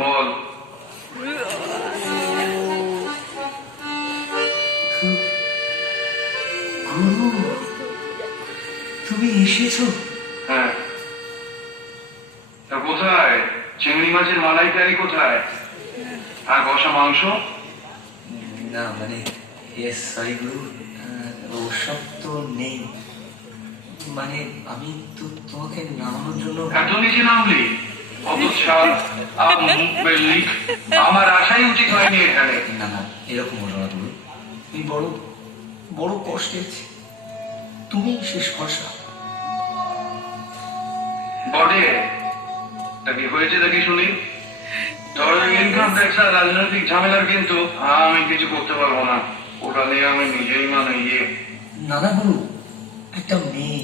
বল। গুরু, তুমি এসেছো? হ্যাঁ, তা কোথায় চিংড়ি মাছের মালাইকারি কোথায়, আর কষা মাংস? না মানে সরি গুরু, ওসব তো নেই। মানে আমি তো তোমাকে নামানোর জন্য। এত নিচে নামলি, কত ছাড় আর মুখ বেললি, আমার আশাই উচিত হয়নি এখানে। না না, এরকম হলো না গুরু, তুমি বড় বড় কষ্টে আছি, তুমি শেষ ভরসা। বটে, তা কি হয়েছে দেখি শুনি। তোর ইনকাম ট্যাক্স আর রাজনৈতিক ঝামেলার কিন্তু আমি কিছু করতে পারবো না, ওটা নিয়ে আমি নিজেই মানে না না গুরু, একটা মেয়ে